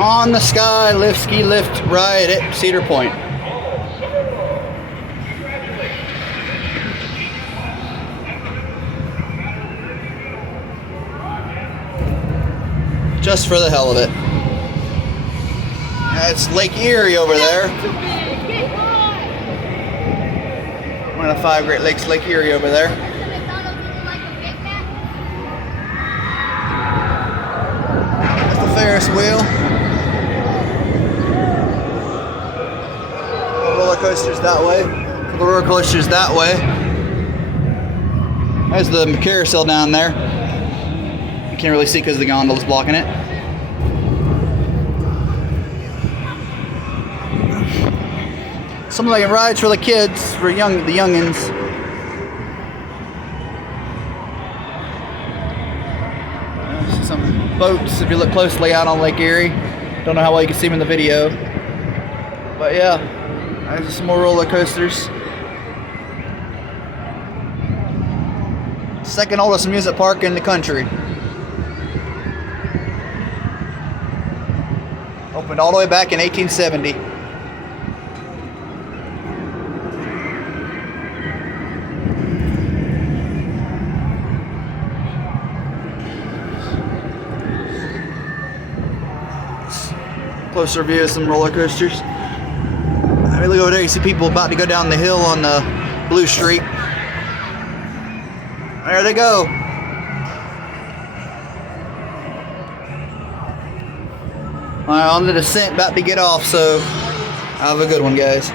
On the Sky lift ski lift ride at Cedar Point. Just for the hell of it. That's Lake Erie over there. One of the 5 Great Lakes, Lake Erie over there. That's the Ferris wheel. The roller coasters that way. The roller coasters that way. There's the carousel down there. You can't really see because the gondola's blocking it. Some like rides for the kids, for the youngins. Some boats, if you look closely, out on Lake Erie. Don't know how well you can see them in the video, but yeah, there's some more roller coasters. Second oldest amusement park in the country. Opened all the way back in 1870. Closer view of some roller coasters. I mean, look over there, you see people about to go down the hill on Blue Street. There they go. Alright, on the descent, about to get off, so have a good one, guys.